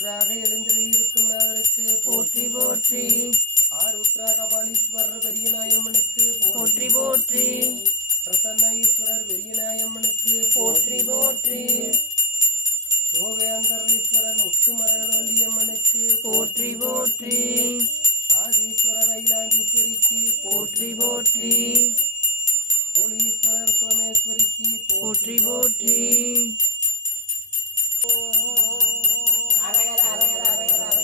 ஊற்றாக எழுந்தருளி இருக்கும் நாதருக்கு. போற்றி போற்றி ஆர் உத்ராக பாலீஸ்வரர் பெரிய நாயம்மனுக்கு போற்றி போற்றி. பிரசன்ன ஈஸ்வரர் பெரிய நாயம்மனுக்கு போற்றி போற்றி. மோகேந்தரீஸ்வரர் முத்து மரகதவல்லியம்மனுக்கு போற்றி போற்றி ஆதீஸ்வரர் அகிலாண்டீஸ்வரிக்கு போற்றி போற்றி போலீஸ்வரர் சோமேஸ்வரிக்கு போற்றி. போற்றி. అలాగే అలాగే అలాగే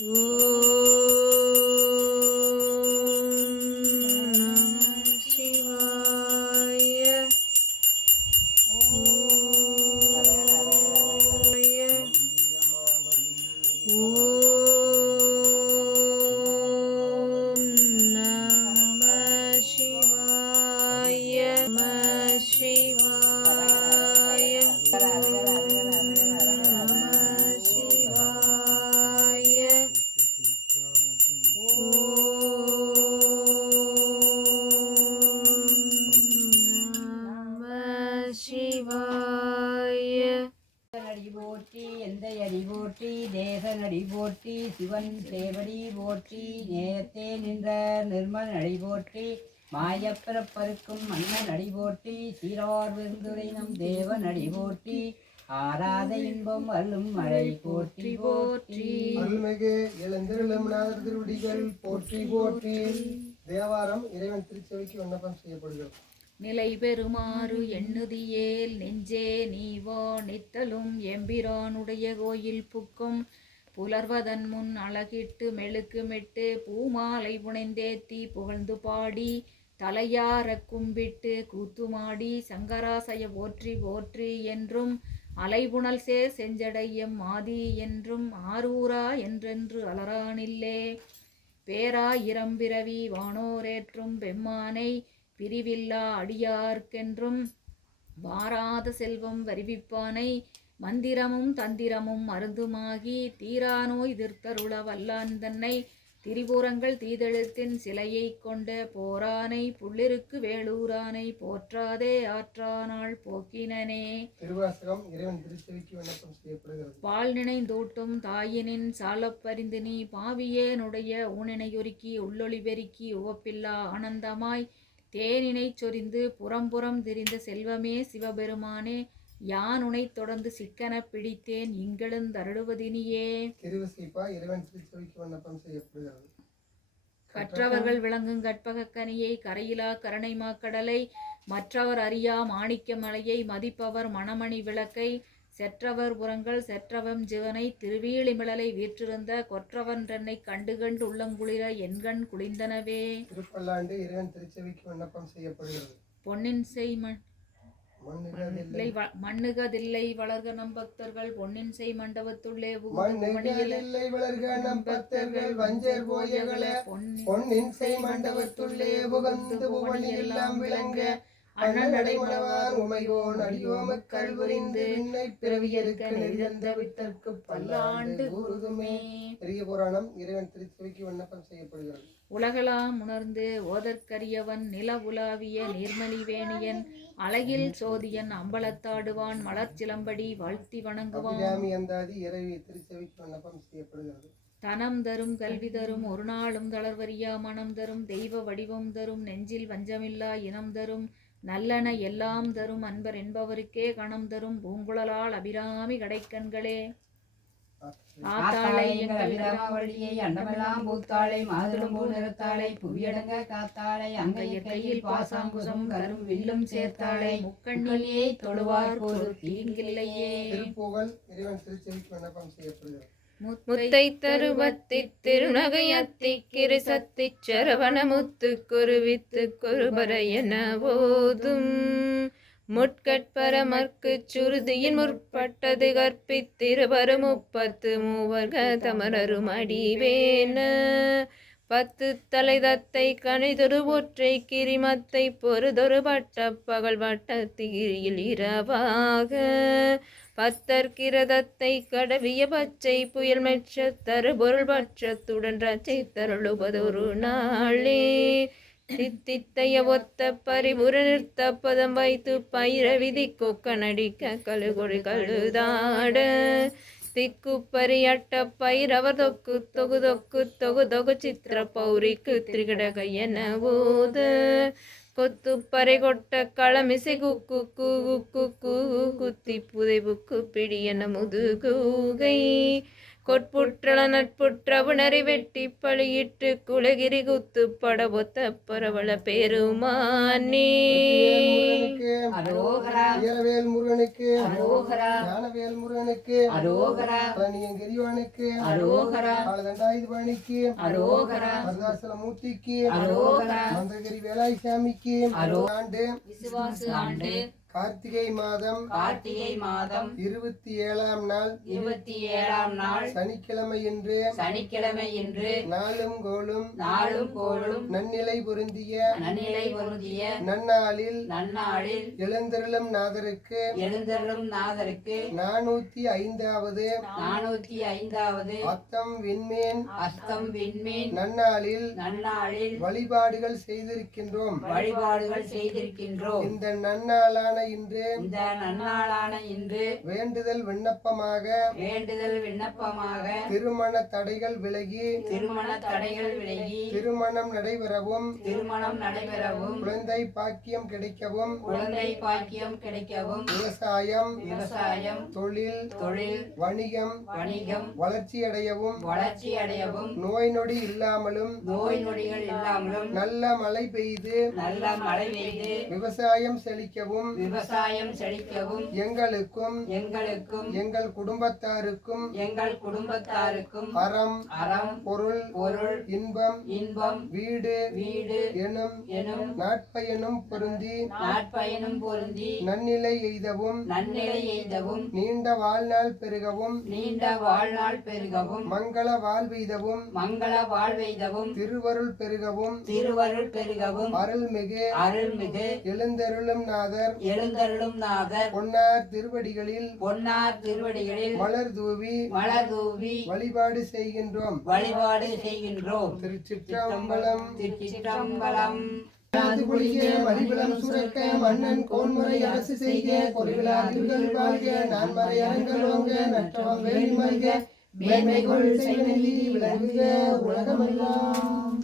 ও போற்றி தேசநடி போற்றி சிவன் சேவடி போற்றி நேயத்தே நின்ற நிர்மல் நடி போற்றி மாயப்பிறப்பருக்கும் மன்னன் நடி போற்றி சீரார் விருந்துரை நம் தேவ நடி போற்றி ஆராத இன்பம் அல்லும் மழை போற்றி போற்றி. அருள்மிகு எழுந்தருளும் நாதர் திருவடிகள் போற்றி போற்றி. தேவாரம் இறைவன் திருச்சபைக்கு விண்ணப்பம் செய்யப்படுகிறது. நிலை பெறுமாறு எண்ணுதியேல் நெஞ்சே நீவோ நித்தலும் எம்பிரானுடைய கோயில் புக்கும். புலர்வதன் முன் அழகிட்டு மெழுக்குமிட்டு பூமாலை புனைந்தேத்தி புகழ்ந்து பாடி தலையார கும்பிட்டு கூத்துமாடி சங்கராசய போற்றி போற்றி என்றும் அலைபுணல் சே செஞ்சடையம் மாதி என்றும் ஆரூரா என்றென்று அலரானில்லே பேரா இரம்பிரவி வானோரேற்றும் பெம்மானை பிரிவில்லா அடியார்க்கென்றும் வாராத செல்வம் வருவிப்பானை மந்திரமும் தந்திரமும் மருந்துமாகி தீரானோய் திருத்தருள வல்லான் தன்னை திரிபுரங்கள் தீதெழுத்தின் சிலையைக் கொண்ட போரானை புள்ளிருக்கு வேளூரானை போற்றாதே ஆற்றானாள் போக்கினனே. திருவாசகம் இறைவன் திருச்சபைக்கு விண்ணப்பம் செய்யப்படுகிறது. பால் நினைந்தூட்டும் தாயினின் சாலப்பரிந்து நீ பாவியேனுடைய ஊனினையொருக்கி உள்ளொளி பெருக்கி உவப்பில்லா ஆனந்தமாய் தேனினைச் சொரிந்து புறம்புறம் திரிந்த செல்வமே சிவபெருமானே யான் உனைத் தொடர்ந்து சிக்கன பிடித்தேன் இங்கெழுந்தருளுவதினியே திருவசிப்பா இறைவன் திருச்சபைக்கு விண்ணப்பம் செய்யப்படுகிறது. கற்றவர்கள் விளங்கும் கற்பகக்கனியை கரையிலா கருணை மாக்கடலை மற்றவர் அறியா மாணிக்க மலையை மதிப்பவர் மணமணி விளக்கை செற்றவர் புறங்கள் செற்றவம் ஜிவனை திருவீழிமிழலை வீற்றிருந்த கொற்றவன் தன்னை கண்டு கண்டு உள்ளங்குளிர எண்கண் குளிந்தனவே திருப்பல்லாண்டு இறைவன் திருச்சபைக்கு விண்ணப்பம் செய்யப்படுகிறது. பொன்னின் செய் மண். மண்ணுகளில் இல்லை வ- மண்ணுகதில்லை வளர்க நம் பக்தர்கள். பொன்னின் செய் மண்டபத்துள்ளே மண்ணுகளில்லை வளர்க நம் பக்தர்கள். வஞ்சர் போயகள பொன்னின் பொன்னின் செய் மண்டபத்துள்ளே புகந்து புவனி எல்லாம் விளங்க அண்ணனடை மணவார் உமையோன் அடியோமக் கல்புரிந்து விண்ணை பிறவியறுக்க நெறிதந்த வித்தற்கு பல்லாண்டு கூறுதுமே பெரிய புராணம் இறைவன் திருச்சபைக்கு விண்ணப்பம் செய்யப்படுகிறது. உலகலாம் உணர்ந்து ஓதற்கரியவன் நில உலாவிய நீர்மலிவேணியன் அழகில் சோதியன் அம்பலத்தாடுவான் மலர்ச்சிலம்படி வாழ்த்தி வணங்குவான். அபிராமி அந்தாதி இறைவி திருச்செவிக்கு விண்ணப்பம் செய்யப்படுகிறது. தனம் தரும் கல்வி தரும் ஒரு நாளும் தளர்வரியா மனம் தரும் தெய்வ வடிவம் தரும் நெஞ்சில் வஞ்சமில்லா இனம் தரும் நல்லன எல்லாம் தரும் அன்பர் என்பவருக்கே கணம் தரும் பூங்குழலால் அபிராமி கடைக்கண்களே. ஆத்தாளை எங்கள் அபிராமவழியை அண்டமெல்லாம் பூத்தாளை மாதுளம்பூ நிறத்தாளை புவியடங்க காத்தாளை அங்கையர் கையில் பாசாங்குசம் கரும் வில்லும் சேர்த்தாளை முக்கண்ணியை தொழுவார் ஒரு தீங்கில்லையே. திருப்புகழ் இறைவன் திருச்செவிக்கு விண்ணப்பம் செய்யப்படுகிறது. முத்தை தருவத்தி திருநகையத்தி கிரிசத்தி சரவண முத்து குருவித்து குருபர என போதும் முட்கட்பரமர்க்கு சுருதியின் முற்பட்டது கற்பித்திருவரு முப்பத்து மூவர்க தமரரும் அடிவேன பத்து தலை தத்தை கணிதொரு ஒற்றை கிரிமத்தை பொறுதொரு பட்ட பகல் வட்டத்திகிரியில் இரவாக. பத்தற்கிரதத்தை கடவிய பச்சை புயல் மெச்ச தருபொருள் பட்சத்துடன் ரச்சை தருளுபதொரு நாளே. தித்தித்தைய ஒத்த பரிபுர நிறுத்த பதம் வைத்து பயிர விதி கொக்க நடிக்க கழுகொழி கழுதாட. திக்கு பரியட்ட பைரவர் தொக்கு தொகு தொக்கு தொகு தொகு சித்திர பௌரிக்கு திரிகடக என போத கொத்து பறை கொட்ட களமிசை குக்கு கூகு குக்கு குத்தி புதைவுக்கு பிடியன முதுகூகை கொட்புற்றள நட்புற்றவுணரை வெட்டி பழியிட்டு குலகிரி குத்து படபொத்த பரவள பெருமானே. வீரவேல் முருகனுக்கு. ஞானவேல் முருகனுக்கு. அரோகரா. பழனியன் கிரிவானுக்கு. அரோகரா. மருதாசல மூர்த்திக்கு அரோகரா. மந்திரகிரி வேலாய் சாமிக்கு ஆண்டு. விசுவாசு ஆண்டு. கார்த்திகை மாதம் கார்த்திகை மாதம் இருபத்தி ஏழாம் நாள் இருபத்தி ஏழாம் நாள் சனிக்கிழமை என்று சனிக்கிழமை இன்று நாளும் கோளும் நாளும் கோளும் நன்னிலை பொருந்திய நன்னிலை பொருந்திய நன்னாளில் நன்னாளில் எழுந்தருளும் நாதருக்கு எழுந்தருளும் நாதருக்கு நானூத்தி ஐந்தாவது நானூத்தி ஐந்தாவது அத்தம் விண்மேன் அஸ்தம் விண்மீன் நன்னாளில் நன்னாளில் வழிபாடுகள் செய்திருக்கின்றோம். வழிபாடுகள் செய்திருக்கின்றோம். இந்த நன்னாளான இன்று இந்த நன்னாளான இன்று வேண்டுதல் விண்ணப்பமாக வேண்டுதல் விண்ணப்பமாக திருமண தடைகள் விலகி திருமண தடைகள் விலகி திருமணம் நடைபெறவும் திருமணம் நடைபெறவும் குழந்தை பாக்கியம் கிடைக்கவும் குழந்தை பாக்கியம் கிடைக்கவும் விவசாயம் விவசாயம் தொழில் தொழில் வணிகம் வணிகம் வளர்ச்சியடையவும் வளர்ச்சி அடையவும் நோய் நொடி இல்லாமலும் நோய் நொடிகள் இல்லாமலும் நல்ல மழை பெய்து நல்ல மழை பெய்து விவசாயம் செழிக்கவும் விவசாயம் செழிக்கவும். எங்களுக்கும் எங்களுக்கும் எங்கள் குடும்பத்தாருக்கும் எங்கள் குடும்பத்தாருக்கும் அறம் அறம் பொருள் பொருள் இன்பம் இன்பம் வீடு வீடு எனும் எனும் நாட்பயனும் பொருந்தி நாட்பயனும் பொருந்தி நன்னிலை எய்தவும் நன்னிலை எய்தவும் நீண்ட வாழ்நாள் பெருகவும் நீண்ட வாழ்நாள் பெருகவும் மங்கள வாழ்வெய்தவும் மங்கள வாழ்வெய்தவும் திருவருள் பெருகவும் திருவருள் பெருகவும் அருள்மிகு அருள்மிகு எழுந்தருளும் நாதர் எழுந்தருளும் நாதர் பொன்னார் திருவடிகளில் பொன்னார் திருவடிகளில் மலர் தூவி மலர் தூவி வழிபாடு செய்கின்றோம். வழிபாடு செய்கின்றோம். திருச்சிற்றம்பலம். திருச்சிற்றம்பலம். சுரக்க மன்னன் கோன்முறை அரசு செய்க. பொறிவிழா திருகள் வாழ்க. நான் மறை அரங்கல் ஓங்க. நற்றவம் வேண்டி மல்க மேன்மைகள் செய்தி விளங்குக. உலகமெல்லாம்.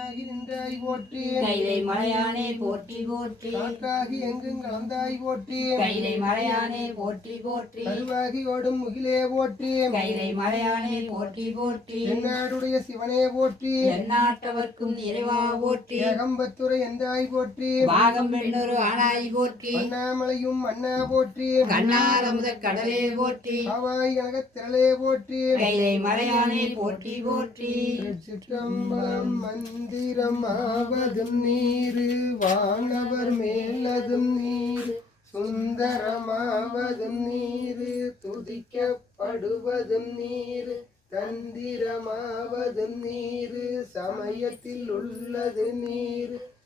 புகழ் போற்றி. கைலை மலையானே போற்றி போற்றி. காற்றாகி எங்கும் கலந்தாய் போற்றி. கைலை மலையானே போற்றி போற்றி. கருவாகி ஓடும் முகிலே போற்றி. கைலை மலையானே போற்றி போற்றி. தென்னாடுடைய சிவனே போற்றி. எந்நாட்டவர்க்கும் இறைவா போற்றி. ஏகம்பத்துரை எந்தாய் போற்றி. பாகம் பெண்ணொரு ஆனாய் போற்றி. அண்ணாமலையும் அண்ணா போற்றி. கண்ணாரமுத கடலே போற்றி. காவாய் கனகத் திரளே போற்றி. கைலை மலையானே போற்றி போற்றி. சிற்றம்பலம் மந்திரம் ஆவதும் நீரு வானவர் மேலதும் நீர் சுந்தரமாவதும் நீரு துதிக்கப்படுவதும் நீரு தந்திரமாவதும் நீரு சமயத்தில் உள்ளது நீரு.